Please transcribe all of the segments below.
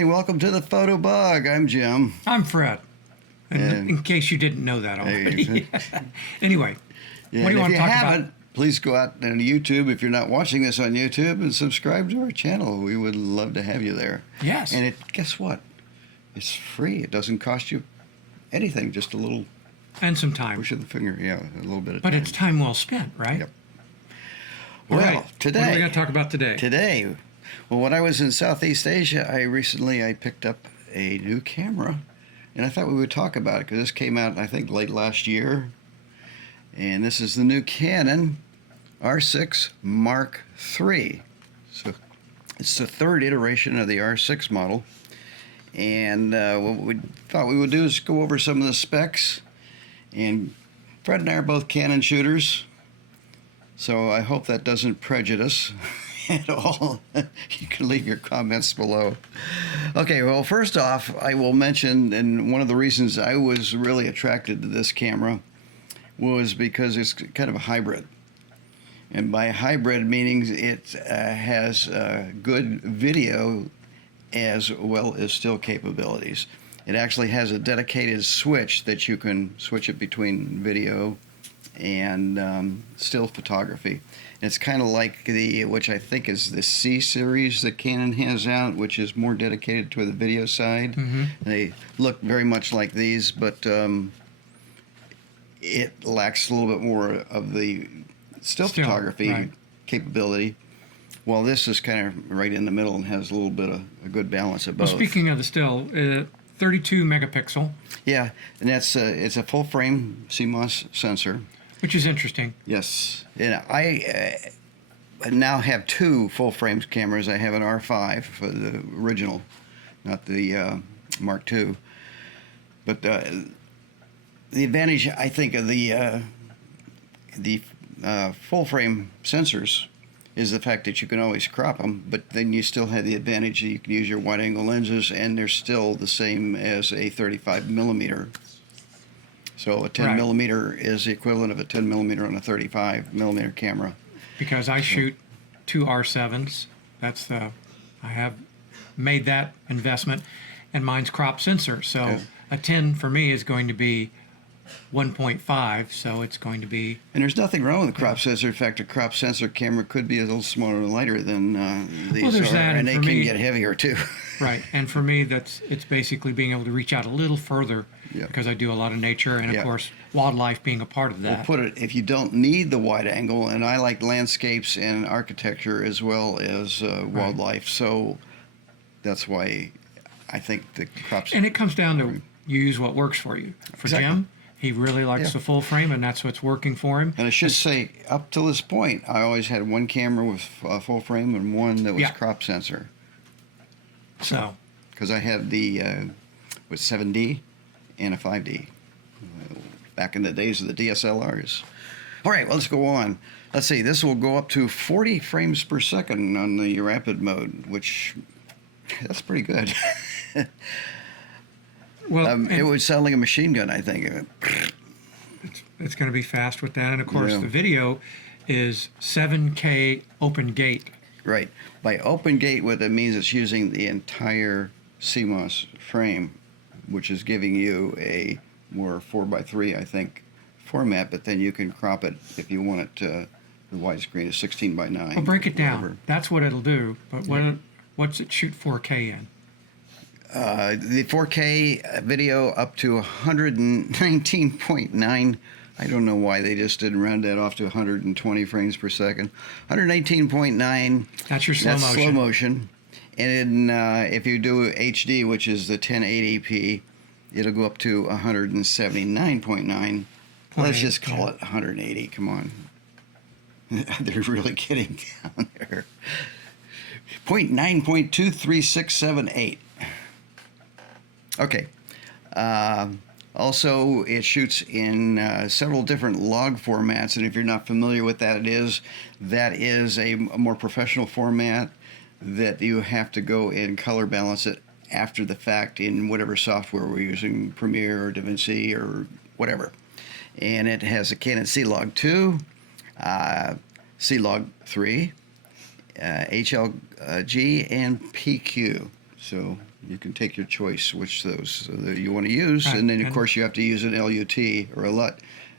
Hi, welcome to the Photo Bug. I'm Jim. I'm Fred. And In case you didn't know that already. Anyway, yeah, what do you want if to you talk haven't, about? please go out on YouTube if you're not watching this on YouTube and subscribe to our channel. We would love to have you there. Yes. And guess what? It's free. It doesn't cost you anything. Just a little And some time. push of the finger. Yeah, a little bit of But time. it's time well spent, right? Yep. All Well, right. today. What are we going to talk about today? Today, well, when I was in Southeast Asia, I picked up a new camera, and I thought we would talk about it because this came out, I think, late last year. And this is the new Canon R6 Mark III. So it's the third iteration of the R6 model. And what we thought we would do is go over some of the specs. And Fred and I are both Canon shooters, so I hope that doesn't prejudice at all. You can leave your comments below. Okay, well, first off, I will mention, and one of the reasons I was really attracted to this camera was because it's kind of a hybrid. And by hybrid meaning it has good video as well as still capabilities. It actually has a dedicated switch that you can switch it between video and still photography. It's kind of like which I think is the C series that Canon has out, which is more dedicated to the video side. Mm-hmm. They look very much like these, but it lacks a little bit more of the still photography right. capability. Well, this is kind of right in the middle and has a little bit of a good balance of both. Well, speaking of the still, 32 megapixel. Yeah, and it's a full frame CMOS sensor. Which is interesting. Yes, and I now have two full frame cameras. I have an R5 for the original, not the Mark II. But the advantage, I think, of the full frame sensors is the fact that you can always crop them, but then you still have the advantage that you can use your wide angle lenses, and they're still the same as a 35 millimeter. So a 10 right. millimeter is the equivalent of a 10 millimeter on a 35 millimeter camera. Because I shoot two R7s. I have made that investment, and mine's crop sensor. So Okay. a 10 for me is going to be 1.5, so it's going to be... And there's nothing wrong with the crop sensor. In fact, a crop sensor camera could be a little smaller and lighter than these Well, there's are, that, and they for can me- get heavier too. Right, and for me, it's basically being able to reach out a little further Yeah. because I do a lot of nature, and Yeah. of course, wildlife being a part of We'll that. put it, if you don't need the wide angle, and I like landscapes and architecture as well as wildlife, so that's why I think the crop And it comes down to you use what works for you. For Exactly. Jim, he really likes Yeah. the full frame, and that's what's working for him. And I should say, up till this point, I always had one camera with full frame and one that was Yeah. crop sensor. So, Because I had the 7D and a 5D back in the days of the DSLRs. All right, let's go on. Let's see, this will go up to 40 frames per second on the rapid mode, which that's pretty good. well, It would sound like a machine gun, I think. it's going to be fast with that. And of course, Yeah. the video is 7K open gate. Right. By open gate, what that means is using the entire CMOS frame, which is giving you a more 4:3, I think, format, but then you can crop it if you want it to, the widescreen is 16:9. Well, break it down. whatever. That's what it'll do. But what's it shoot 4K in? The 4K video up to 119.9. I don't know why they just didn't round that off to 120 frames per second. 118.9. That's your slow That's motion. slow motion. And if you do HD, which is the 1080p, it'll go up to 179.9. Let's just call it 180. Come on. They're really getting down there. 0.9.23678. Okay. Also, it shoots in several different log formats, and if you're not familiar with that is a more professional format that you have to go and color balance it after the fact in whatever software we're using, Premiere or DaVinci or whatever. And it has a Canon C-Log 2, C-Log 3, HLG, and PQ. So You can take your choice which those that you want to use, Right. and then of And- course you have to use an LUT or a LUT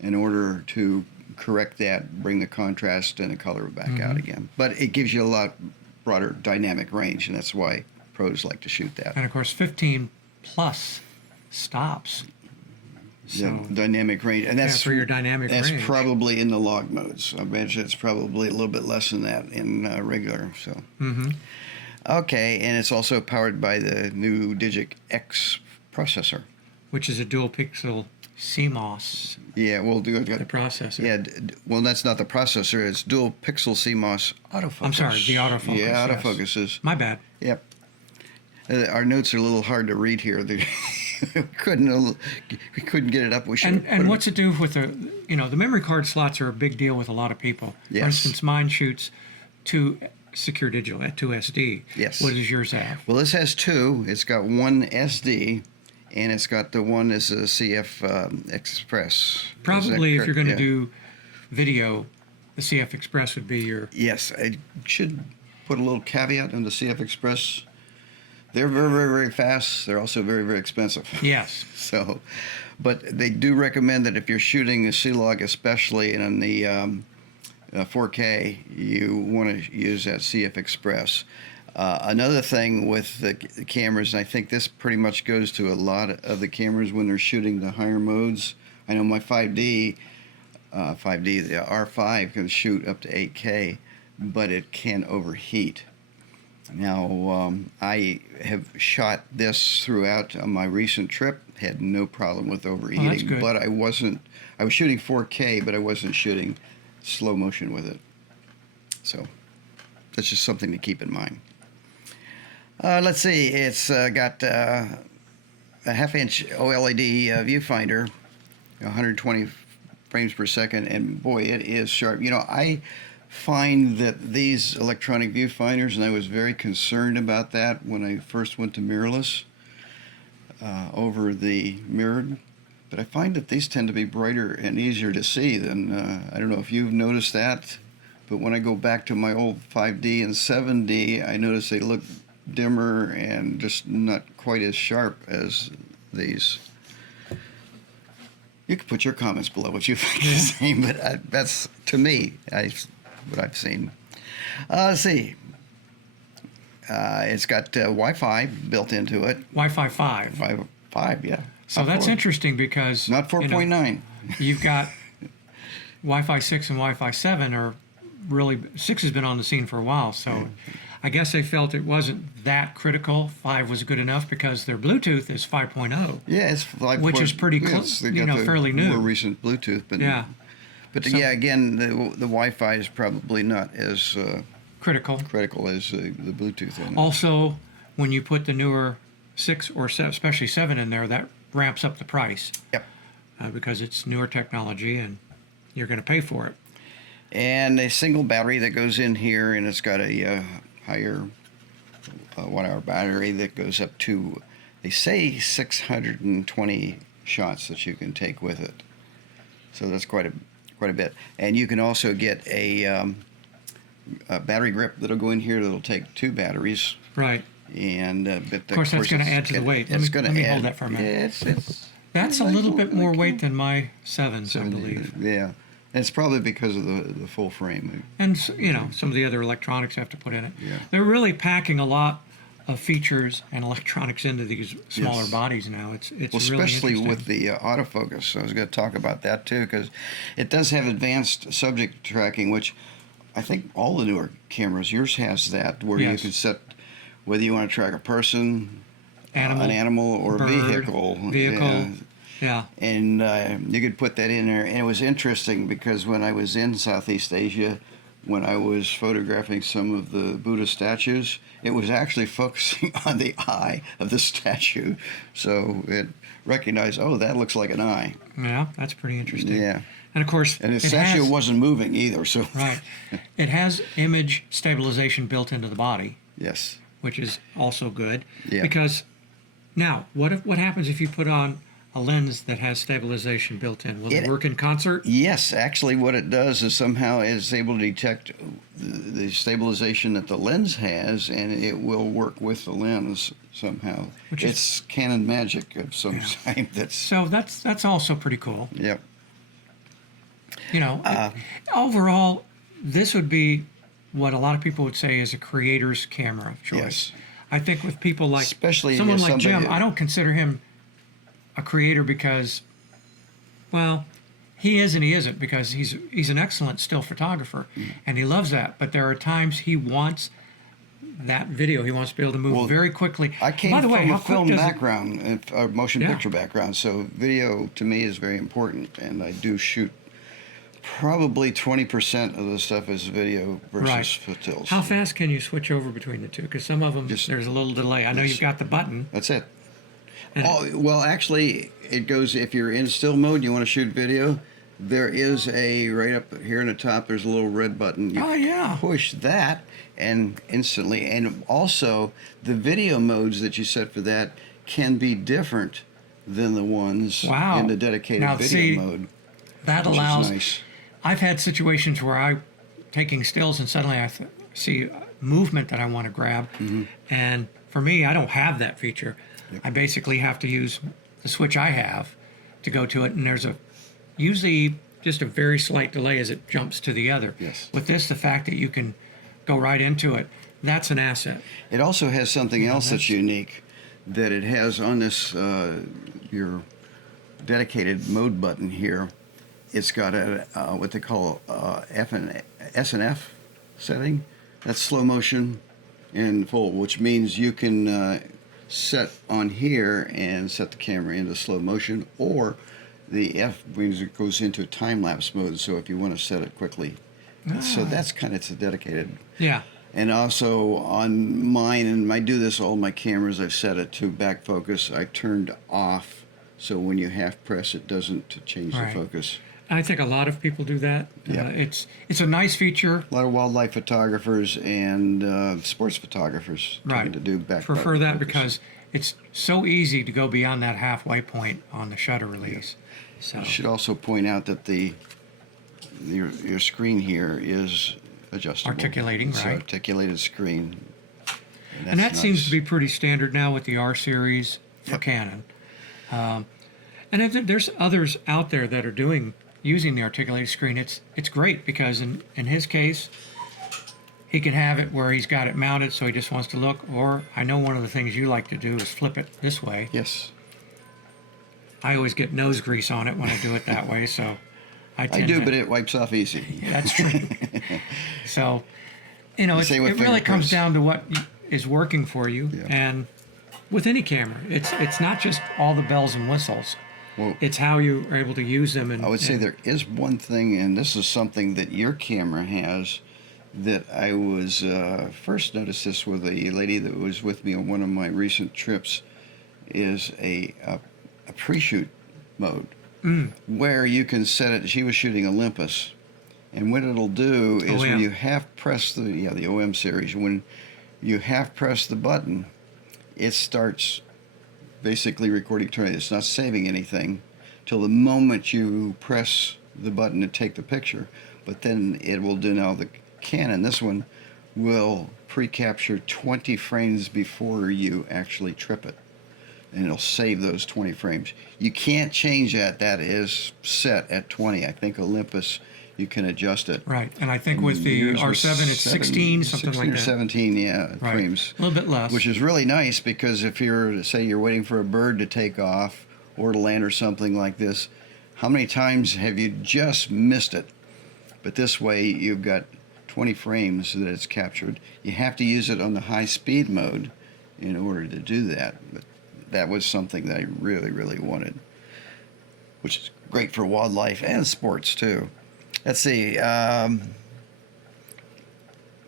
in order to correct that, bring the contrast and the color back out again. But it gives you a lot broader dynamic range, and that's why pros like to shoot that. And of course, 15 plus stops. So The dynamic range, and that's for your dynamic that's range. probably in the log modes. I imagine it's probably a little bit less than that in regular. So okay, and it's also powered by the new Digic X processor. which is a dual pixel CMOS, Yeah, we'll do it. the processor. Yeah, well, that's not the processor. It's dual pixel CMOS autofocus. I'm sorry, the autofocus. Yeah, yes. autofocuses. My bad. Yep. Our notes are a little hard to read here. We couldn't get it up. We should. And what's it do with the memory card slots are a big deal with a lot of people. Yes. For instance, mine shoots to secure digital at 2 SD. Yes. What does yours have? Well, this has two. It's got one SD, and it's got the one as a CF Express. Is that Probably if correct? you're going to Yeah. do video, the CF Express would be your. Yes, I should put a little caveat on the CF Express. They're very, very, very fast. They're also very, very expensive. Yes. So, but they do recommend that if you're shooting a C-Log, especially in the 4K, you want to use that CF Express. Another thing with the cameras, and I think this pretty much goes to a lot of the cameras when they're shooting the higher modes. I know my 5D, the R5 can shoot up to 8K, but it can overheat. Now, I have shot this throughout my recent trip, had no problem with overheating, good. but I was shooting 4K, but I wasn't shooting slow motion with it. So that's just something to keep in mind. Let's see, it's got a half-inch OLED viewfinder, 120 frames per second, and boy, it is sharp. I find that these electronic viewfinders, and I was very concerned about that when I first went to mirrorless over the mirrored, but I find that these tend to be brighter and easier to see than, I don't know if you've noticed that, but when I go back to my old 5D and 7D, I notice they look dimmer and just not quite as sharp as these. You can put your comments below what you think is the same, but that's, to me, what I've seen. Let's see. It's got Wi-Fi built into it. Wi-Fi 5. 5, yeah. So Not that's 4. interesting because Not 4.9. You've got Wi-Fi 6 and Wi-Fi 7 are really 6 has been on the scene for a while. So I guess they felt it wasn't that critical. 5 was good enough because their Bluetooth is 5.0. Yeah, it's 5. Which is pretty close, they got the fairly new. More recent Bluetooth, but Yeah. But So- yeah, again, the Wi-Fi is probably not as Critical. critical as the Bluetooth. In it. Also, when you put the newer 6 or 7, especially 7 in there, that ramps up the price. Yep. Because it's newer technology and you're going to pay for it. And a single battery that goes in here, and it's got a higher watt-hour battery that goes up to, they say, 620 shots that you can take with it. So that's quite a bit. And you can also get a battery grip that'll go in here that'll take 2 batteries. Right. And but Of course, that's going to add to the weight. Let me hold that for a minute. Yeah, it's That's a little bit more weight than my 7s, I believe. Yeah, and it's probably because of the full frame. And, some of the other electronics have to put in it. Yeah. They're really packing a lot of features and electronics into these smaller Yes. bodies now. It's Well, really especially interesting. with the autofocus. I was going to talk about that too, because it does have advanced subject tracking, which I think all the newer cameras, yours has that, where you Yes. can set whether you want to track a person, Animal, an animal, or bird, vehicle. vehicle. Yeah. And you could put that in there. And it was interesting because when I was in Southeast Asia, when I was photographing some of the Buddha statues, it was actually focusing on the eye of the statue. So it recognized, oh, that looks like an eye. Yeah, that's pretty interesting. Yeah. And of course, And the it statue has, wasn't moving either. So right. It has image stabilization built into the body, Yes. which is also good. Yeah. Because now, what happens if you put on a lens that has stabilization built in. Will it It- work in concert? Yes, actually, what it does is somehow it's able to detect the stabilization that the lens has, and it will work with the lens somehow. Which is- It's Canon magic of some Yeah. kind. That's So that's also pretty cool. yep. You know, Uh, overall, this would be what a lot of people would say is a creator's camera of choice. Yes. I think with people like Especially someone if like Jim, somebody- I don't consider him a creator because, well, he is and he isn't, because he's an excellent still photographer and he loves that. But there are times he wants that video. He wants to be able to move Well, very quickly. I came By the way, from how a quick film does it- background, a motion Yeah. picture background, so video to me is very important, and I do shoot. Probably 20% of the stuff is video versus Right. stills. How fast can you switch over between the two? Because some of them, Just- there's a little delay. I know you've got the button. That's it. And- Oh, well, actually, it goes if you're in still mode, you want to shoot video. There is a right up here in the top. There's a little red button. You Oh, yeah. push that, and instantly, and also the video modes that you set for that can be different than the ones Wow. in the dedicated Now, video see, mode. That Which is allows. nice. I've had situations where I'm taking stills and suddenly I see movement that I want to grab, and for me, I don't have that feature. I basically have to use the switch I have to go to it, and there's usually just a very slight delay as it jumps to the other. Yes. With this, the fact that you can go right into it, that's an asset. It also has something else that's that's- unique, that it has on this your dedicated mode button here. It's got a what they call S and F setting. That's slow motion and full, which means you can set on here and set the camera into slow motion, or the F means it goes into time lapse mode. So if you want to set it quickly, so that's kind of it's a dedicated. Yeah. And also on mine, and I do this all my cameras, I've set it to back focus. I turned off, so when you half press, it doesn't change Right. the focus. I think a lot of people do that. Yeah. It's a nice feature. A lot of wildlife photographers and sports photographers Right. tend to do back Prefer button that focus. because it's so easy to go beyond that halfway point on the shutter release. So I should also point out that your screen here is adjustable. Articulating, It's an right. articulated screen. and that that's seems nice. to be pretty standard now with the R series for Yep. Canon. And I think there's others out there that are using the articulated screen. It's great because in his case, he can have it where he's got it mounted, so he just wants to look. Or I know one of the things you like to do is flip it this way. Yes. I always get nose grease on it when I do it that way, so I I tend do, to, but it wipes off easy. That's true. So, it Same with really comes fingerprints. down to what is working for you, Yeah. and with any camera, it's not just all the bells and whistles. Well, It's how you are able to use them. And I would say and- there is one thing, and this is something that your camera has, that I was first noticed this with a lady that was with me on one of my recent trips, is a pre-shoot mode where you can set it. She was shooting Olympus, and what it'll do is when OM. you half press the OM series, when you half press the button, it starts basically recording eternity. It's not saving anything till the moment you press the button to take the picture, but then it will do now the Canon. This one will pre-capture 20 frames before you actually trip it, and it'll save those 20 frames. You can't change that. That is set at 20. I think Olympus, you can adjust it. right, and I think with the Yours was R7, it's 16, something 16 like or that. 17, yeah, Right. frames. A little bit less. Which is really nice because if you're, say, you're waiting for a bird to take off or to land or something like this, how many times have you just missed it? But this way, you've got 20 frames that it's captured. You have to use it on the high speed mode in order to do that. But that was something that I really, really wanted, which is great for wildlife and sports too. Let's see.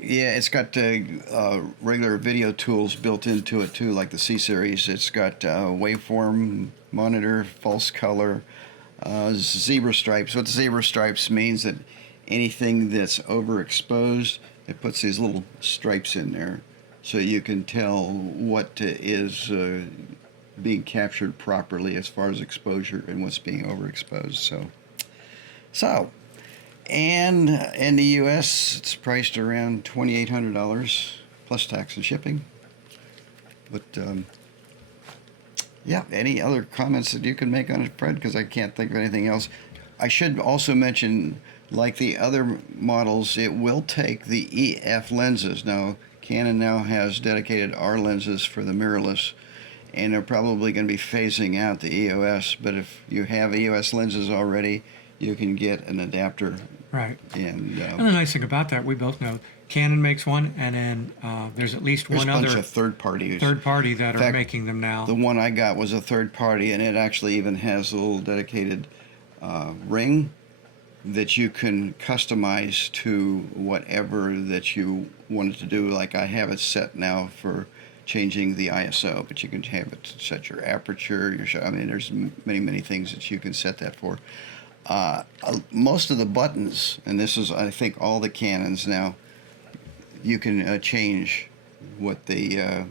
Yeah, it's got regular video tools built into it too, like the C series. It's got waveform monitor, false color, zebra stripes. What the zebra stripes means that anything that's overexposed, it puts these little stripes in there, so you can tell what is being captured properly as far as exposure and what's being overexposed. So, and in the U.S., it's priced around $2,800 plus tax and shipping. But yeah, any other comments that you can make on it, Fred? Because I can't think of anything else. I should also mention, like the other models, it will take the EF lenses. Now, Canon now has dedicated R lenses for the mirrorless, and they're probably going to be phasing out the EOS. But if you have EOS lenses already, you can get an adapter. Right. And the nice thing about that, we both know, Canon makes one, and then there's at least there's one a bunch other of third party that In fact, are making them now. The one I got was a third party, and it actually even has a little dedicated ring that you can customize to whatever that you wanted to do. Like I have it set now for changing the ISO, but you can have it set your aperture, I mean, there's many things that you can set that for. Most of the buttons, and this is, I think, all the Canons now, you can change what they're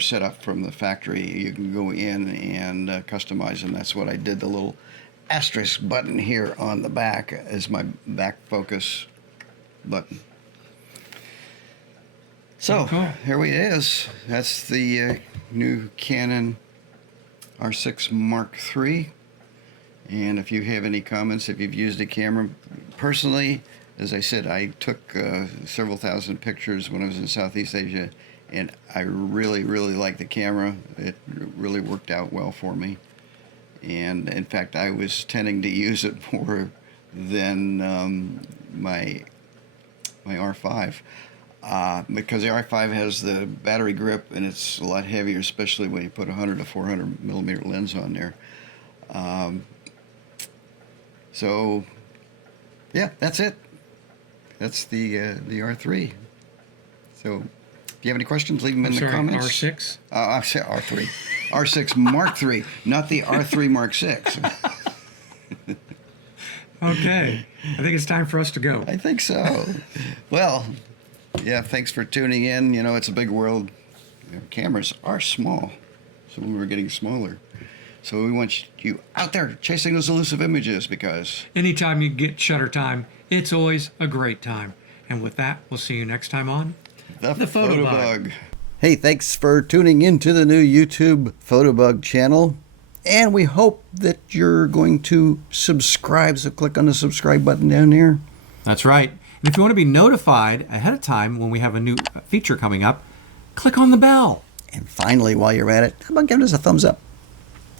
set up from the factory. You can go in and customize them. That's what I did. The little asterisk button here on the back is my back focus button. So cool. Here it is. That's the new Canon R6 Mark III. And if you have any comments, if you've used a camera, personally, as I said, I took several thousand pictures when I was in Southeast Asia, and I really like the camera. It really worked out well for me. And in fact, I was tending to use it more than my R5. Because the R5 has the battery grip, and it's a lot heavier, especially when you put a 100 to 400 millimeter lens on there. So, yeah, that's it. That's the R3. So, if you have any questions, leave them in the comments. R6? I said R3. R6 Mark III, not the R3 Mark VI. Okay. I think it's time for us to go. I think so. Well, yeah, thanks for tuning in. You know, it's a big world. Cameras are small, so we're getting smaller. So we want you out there chasing those elusive images, because Anytime you get shutter time, it's always a great time. And with that, we'll see you next time on the Photobug. Photobug. Hey, thanks for tuning into the new YouTube Photobug channel. And we hope that you're going to subscribe. So click on the subscribe button down there. That's right. And if you want to be notified ahead of time when we have a new feature coming up, click on the bell. And finally, while you're at it, how about giving us a thumbs up?